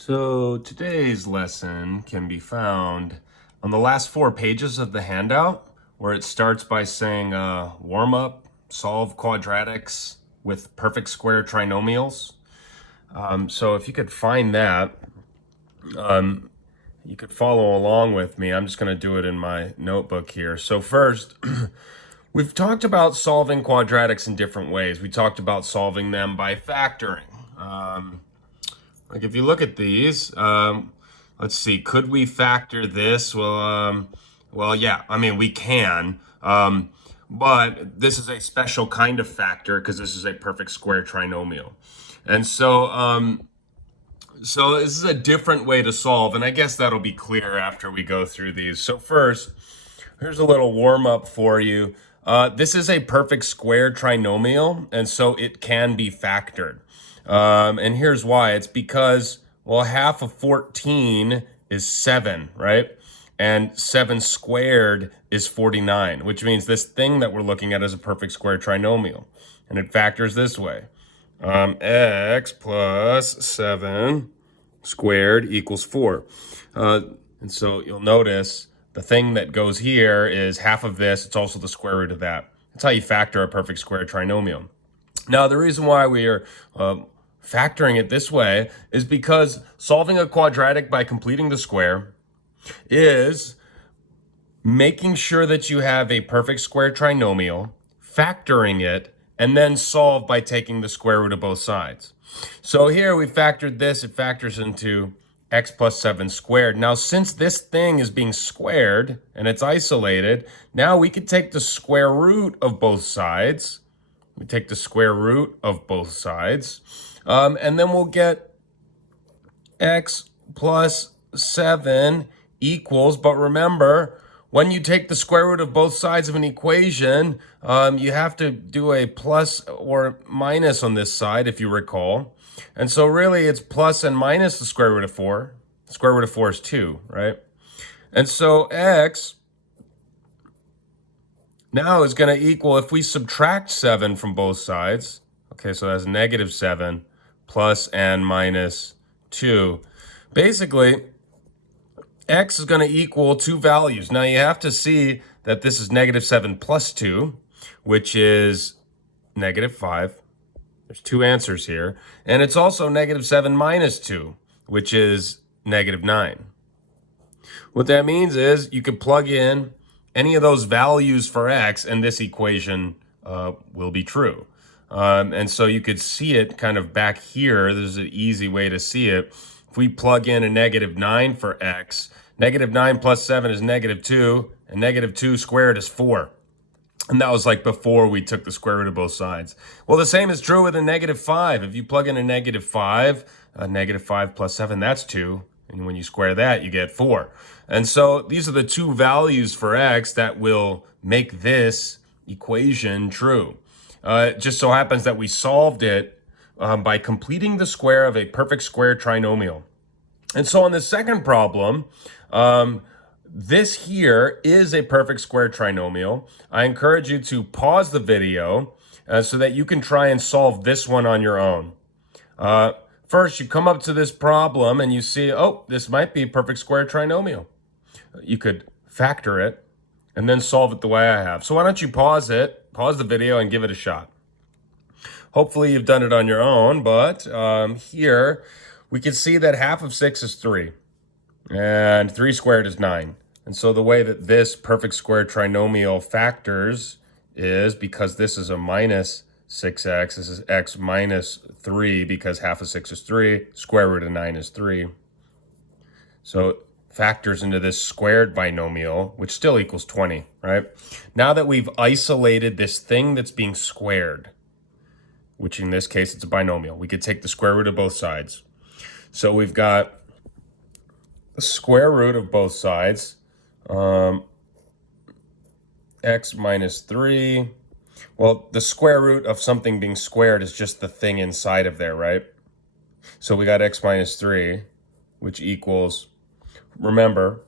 So today's lesson can be found on the last 4 pages of the handout, where it starts by saying warm up, solve quadratics with perfect square trinomials. So if you could find that, you could follow along with me. I'm just going to do it in my notebook here. So first, we've talked about solving quadratics in different ways. We talked about solving them by factoring. Like if you look at these, let's see, could we factor this? Well, yeah, I mean, we can, but this is a special kind of factor because this is a perfect square trinomial. And so this is a different way to solve, and I guess that'll be clear after we go through these. So first, here's a little warm up for you. This is a perfect square trinomial, and so it can be factored. And here's why. It's because, well, half of 14 is 7, right? And 7 squared is 49, which means this thing that we're looking at is a perfect square trinomial. And it factors this way. X plus 7 squared equals 4. And so you'll notice the thing that goes here is half of this. It's also the square root of that. That's how you factor a perfect square trinomial. Now, the reason why we are factoring it this way is because solving a quadratic by completing the square is making sure that you have a perfect square trinomial, factoring it, and then solve by taking the square root of both sides. So here we factored this. It factors into x plus 7 squared. Now, since this thing is being squared and it's isolated, now we could take the square root of both sides. We take the square root of both sides. And then we'll get x plus 7 equals, but remember, when you take the square root of both sides of an equation, you have to do a plus or minus on this side, if you recall. And so really it's plus and minus the square root of 4. The square root of 4 is 2, right? And so x now is going to equal, if we subtract 7 from both sides, okay, so that's negative 7 plus and minus 2. Basically, x is going to equal 2 values. Now, you have to see that this is negative 7 plus 2, which is negative 5. There's 2 answers here. And it's also negative 7 minus 2, which is negative 9. What that means is you could plug in any of those values for x, and this equation will be true. And so you could see it kind of back here. There's an easy way to see it. If we plug in a negative 9 for x, negative 9 plus 7 is negative 2, and negative 2 squared is 4. And that was like before we took the square root of both sides. Well, the same is true with a negative 5. If you plug in a negative 5 plus 7, that's 2. And when you square that, you get 4. And so these are the 2 values for x that will make this equation true. It just so happens that we solved it by completing the square of a perfect square trinomial. And so on the second problem, this here is a perfect square trinomial. I encourage you to pause the video so that you can try and solve this one on your own. First, you come up to this problem and you see, oh, this might be a perfect square trinomial. You could factor it and then solve it the way I have. So why don't you pause the video and give it a shot. Hopefully you've done it on your own, but here we can see that half of 6 is 3 and 3 squared is 9. And so the way that this perfect square trinomial factors is, because this is a minus 6x, this is x minus 3 because half of 6 is 3, square root of 9 is 3. So it factors into this squared binomial, which still equals 20, right? Now that we've isolated this thing that's being squared, which in this case it's a binomial, we could take the square root of both sides. So we've got the square root of both sides, x minus 3. Well, the square root of something being squared is just the thing inside of there, right? So we got x minus 3, which equals, remember,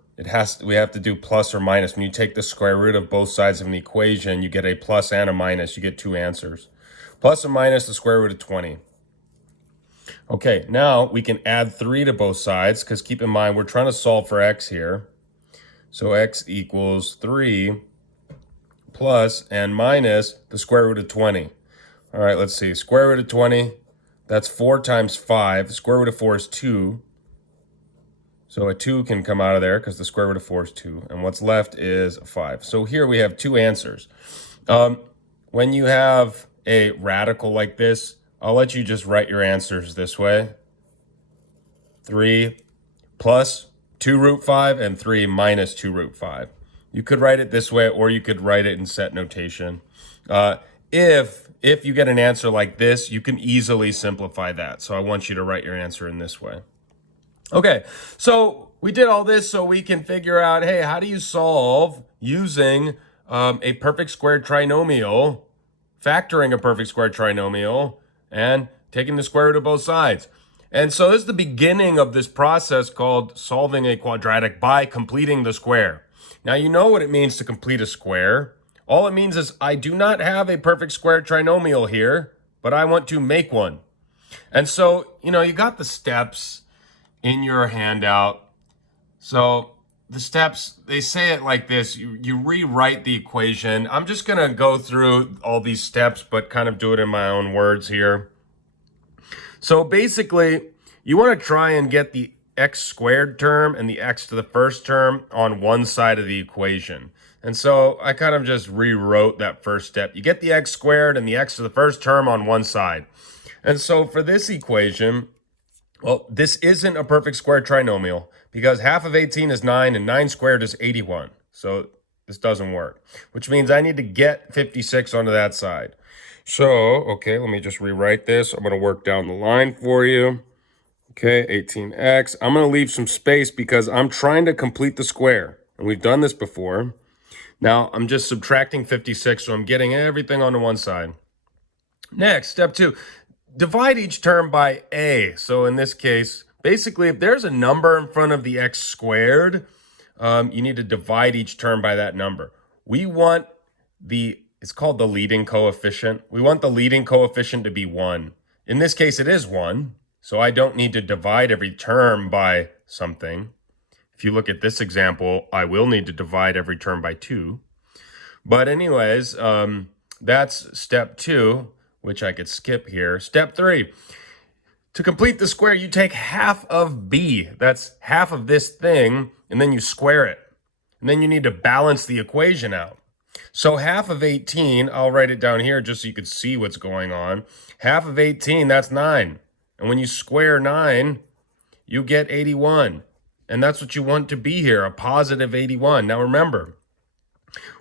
we have to do plus or minus. When you take the square root of both sides of an equation, you get a plus and a minus. You get 2 answers. Plus or minus the square root of 20. Okay, now we can add 3 to both sides because keep in mind we're trying to solve for x here. So x equals 3 plus and minus the square root of 20. All right, let's see. Square root of 20, that's 4 times 5. Square root of 4 is 2. So a 2 can come out of there because the square root of 4 is 2. And what's left is 5. So here we have 2 answers. When you have a radical like this, I'll let you just write your answers this way. 3 plus 2 root 5 and 3 minus 2 root 5. You could write it this way, or you could write it in set notation. If you get an answer like this, you can easily simplify that. So I want you to write your answer in this way. Okay, so we did all this so we can figure out, hey, how do you solve using a perfect squared trinomial, factoring a perfect squared trinomial, and taking the square root of both sides? And so this is the beginning of this process called solving a quadratic by completing the square. Now you know what it means to complete a square. All it means is I do not have a perfect squared trinomial here, but I want to make one. And so, you got the steps in your handout. So the steps, they say it like this. You rewrite the equation. I'm just going to go through all these steps, but kind of do it in my own words here. So basically, you want to try and get the x squared term and the x to the first term on one side of the equation. And so I kind of just rewrote that first step. You get the x squared and the x to the first term on one side. And so for this equation, well, this isn't a perfect square trinomial because half of 18 is 9 and 9 squared is 81. So this doesn't work, which means I need to get 56 onto that side. So, okay, let me just rewrite this. I'm going to work down the line for you. Okay, 18x. I'm going to leave some space because I'm trying to complete the square. And we've done this before. Now, I'm just subtracting 56, so I'm getting everything onto one side. Next, step 2. Divide each term by a. So in this case, basically, if there's a number in front of the x squared, you need to divide each term by that number. We want it's called the leading coefficient. We want the leading coefficient to be 1. In this case, it is 1. So I don't need to divide every term by something. If you look at this example, I will need to divide every term by 2. But anyways, that's step 2, which I could skip here. Step 3, to complete the square, you take half of b. That's half of this thing, and then you square it. And then you need to balance the equation out. So half of 18, I'll write it down here just so you can see what's going on. Half of 18, that's 9. And when you square 9, you get 81. And that's what you want to be here, a positive 81. Now remember,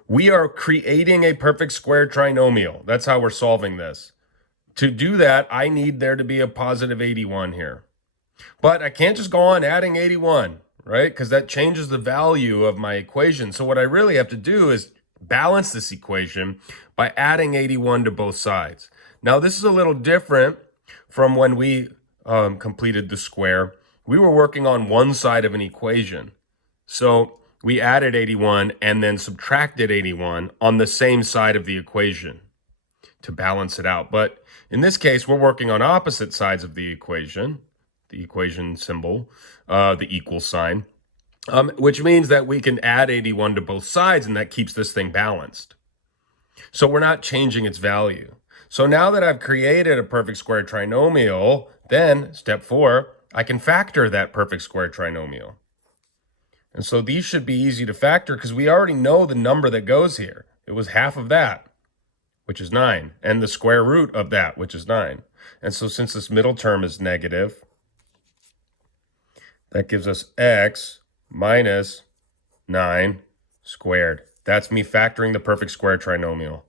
we are creating a perfect square trinomial. That's how we're solving this. To do that, I need there to be a positive 81 here. But I can't just go on adding 81, right? Because that changes the value of my equation. So what I really have to do is balance this equation by adding 81 to both sides. Now, this is a little different from when we completed the square. We were working on one side of an equation. So we added 81 and then subtracted 81 on the same side of the equation to balance it out. But in this case, we're working on opposite sides of the equation symbol, the equal sign, which means that we can add 81 to both sides, and that keeps this thing balanced. So we're not changing its value. So now that I've created a perfect square trinomial, then step 4, I can factor that perfect square trinomial. And so these should be easy to factor because we already know the number that goes here. It was half of that, which is 9, and the square root of that, which is 9. And so since this middle term is negative, that gives us x minus 9 squared. That's me factoring the perfect square trinomial.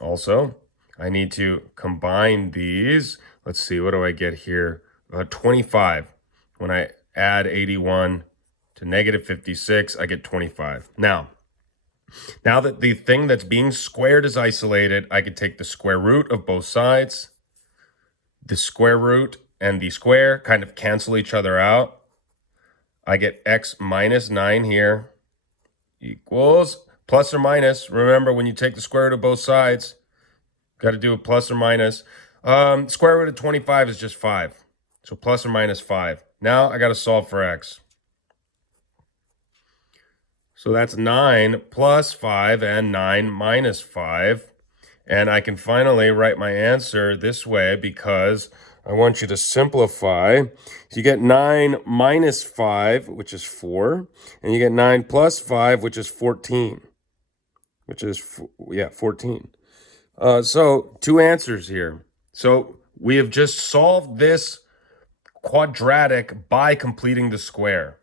Also, I need to combine these. Let's see, what do I get here? 25. When I add 81 to negative 56, I get 25. Now that the thing that's being squared is isolated, I could take the square root of both sides. The square root and the square kind of cancel each other out. I get x minus 9 here equals plus or minus. Remember, when you take the square root of both sides, got to do a plus or minus. Square root of 25 is just 5. So plus or minus 5. Now I got to solve for x. So that's 9 plus 5 and 9 minus 5. And I can finally write my answer this way because I want you to simplify. So you get 9 minus 5, which is 4. And you get 9 plus 5, which is 14. Which is, 14. So two answers here. So we have just solved this quadratic by completing the square.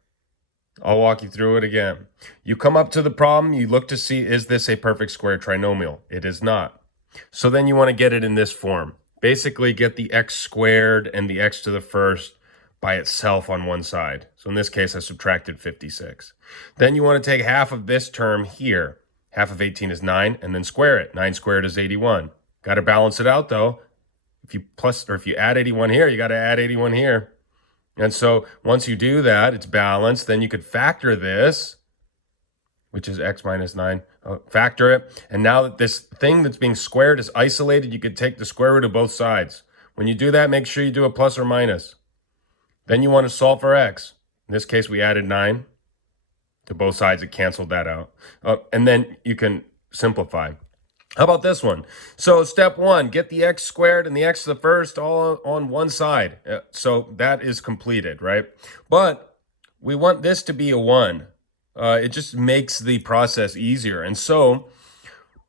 I'll walk you through it again. You come up to the problem, you look to see, is this a perfect square trinomial? It is not. So then you want to get it in this form. Basically get the x squared and the x to the first by itself on one side. So in this case, I subtracted 56. Then you want to take half of this term here. Half of 18 is 9, and then square it. 9 squared is 81. Got to balance it out, though. If you add 81 here, you got to add 81 here. And so once you do that, it's balanced. Then you could factor this, which is x minus 9. Factor it. And now that this thing that's being squared is isolated, you could take the square root of both sides. When you do that, make sure you do a plus or minus. Then you want to solve for x. In this case, we added 9 to both sides. It canceled that out. And then you can simplify. How about this one? So step 1, get the x squared and the x to the first all on one side. So that is completed, right? But we want this to be a 1. It just makes the process easier. And so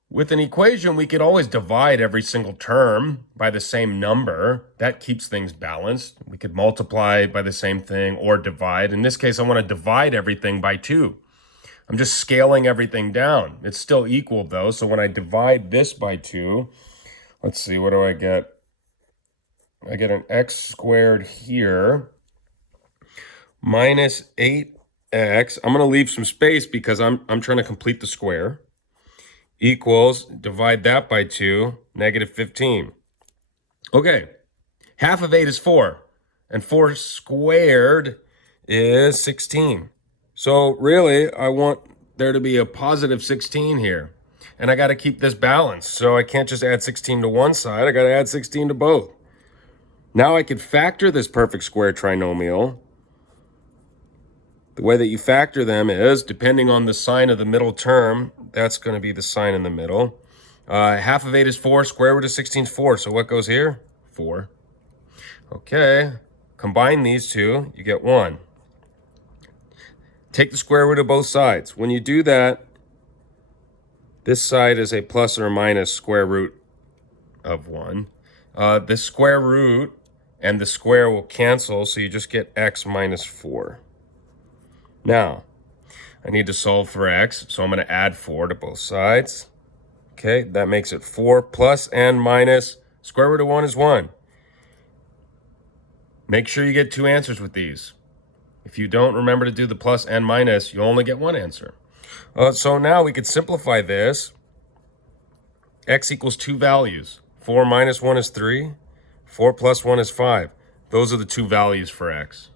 with an equation, we could always divide every single term by the same number. That keeps things balanced. We could multiply by the same thing or divide. In this case, I want to divide everything by 2. I'm just scaling everything down. It's still equal, though. So when I divide this by 2, let's see, what do I get? I get an x squared here minus 8x. I'm going to leave some space because I'm trying to complete the square. Equals, divide that by 2, negative 15. Okay, half of 8 is 4. And 4 squared is 16. So really, I want there to be a positive 16 here. And I got to keep this balanced. So I can't just add 16 to one side. I got to add 16 to both. Now I could factor this perfect square trinomial. The way that you factor them is, depending on the sign of the middle term, that's going to be the sign in the middle. Half of 8 is 4. Square root of 16 is 4. So what goes here? 4. Okay. Combine these two, you get 1. Take the square root of both sides. When you do that, this side is a plus or minus square root of 1. The square root and the square will cancel, so you just get x minus 4. Now, I need to solve for x, so I'm going to add 4 to both sides. Okay, that makes it 4 plus and minus. Square root of 1 is 1. Make sure you get 2 answers with these. If you don't remember to do the plus and minus, you'll only get 1 answer. So now we could simplify this. X equals 2 values. 4 minus 1 is 3. 4 plus 1 is 5. Those are the 2 values for x.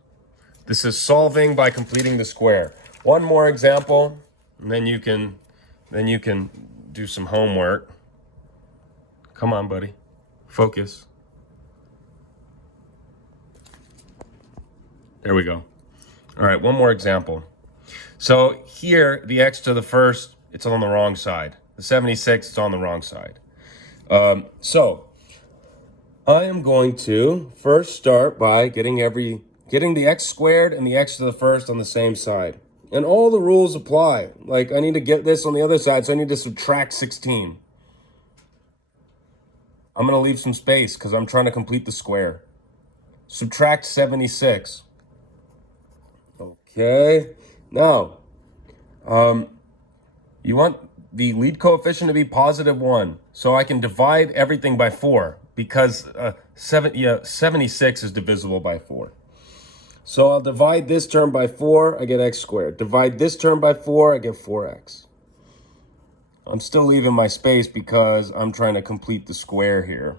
This is solving by completing the square. One more example, and then you can do some homework. Come on, buddy. Focus. There we go. All right, one more example. So here, the x to the first, it's on the wrong side. The 76, it's on the wrong side. So I am going to first start by getting the x squared and the x to the first on the same side. And all the rules apply. Like, I need to get this on the other side, so I need to subtract 16. I'm going to leave some space because I'm trying to complete the square. Subtract 76. Okay. Now, you want the lead coefficient to be positive 1. So I can divide everything by 4 because 76 is divisible by 4. So I'll divide this term by 4, I get x squared. Divide this term by 4, I get 4x. I'm still leaving my space because I'm trying to complete the square here.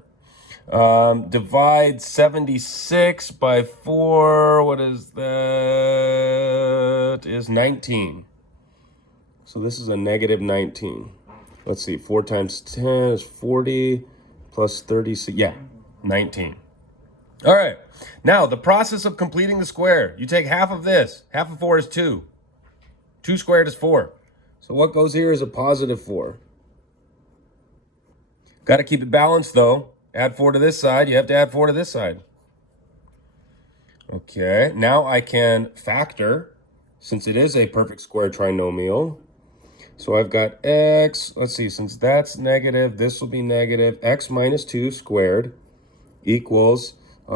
Divide 76 by 4, what is that? Is 19. So this is a negative 19. Let's see, 4 times 10 is 40 plus 36. Yeah, 19. All right, now the process of completing the square. You take half of this. Half of 4 is 2. 2 squared is 4. So what goes here is a positive 4. Got to keep it balanced, though. Add 4 to this side. You have to add 4 to this side. Okay, now I can factor, since it is a perfect square trinomial. So I've got x, let's see, since that's negative, this will be negative. X minus 2 squared equals,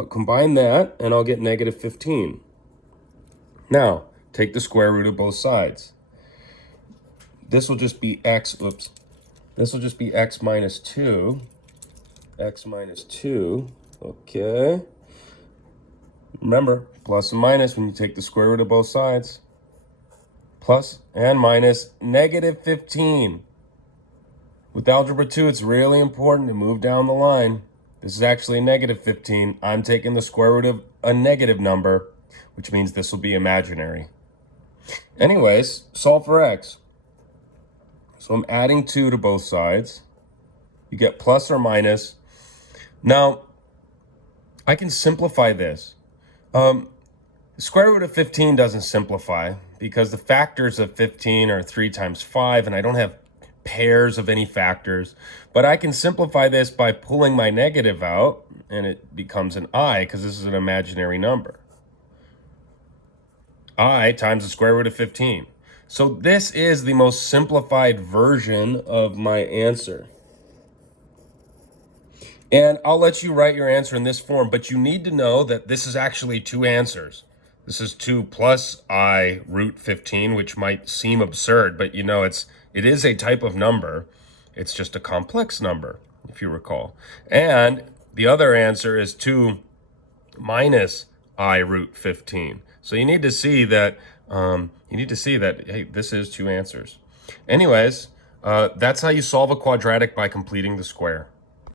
combine that, and I'll get negative 15. Now, take the square root of both sides. This will just be x, oops. This will just be x minus 2. X minus 2, okay. Remember, plus and minus when you take the square root of both sides. Plus and minus negative 15. With algebra 2, it's really important to move down the line. This is actually a negative 15. I'm taking the square root of a negative number, which means this will be imaginary. Anyways, solve for x. So I'm adding 2 to both sides. You get plus or minus. Now, I can simplify this. The square root of 15 doesn't simplify because the factors of 15 are 3 times 5, and I don't have pairs of any factors. But I can simplify this by pulling my negative out, and it becomes an I because this is an imaginary number. I times the square root of 15. So this is the most simplified version of my answer. And I'll let you write your answer in this form, but you need to know that this is actually 2 answers. This is 2 plus I root 15, which might seem absurd, but you know, it is a type of number. It's just a complex number, if you recall. And the other answer is 2 minus I root 15. So you need to see that, hey, this is 2 answers. Anyways, that's how you solve a quadratic by completing the square.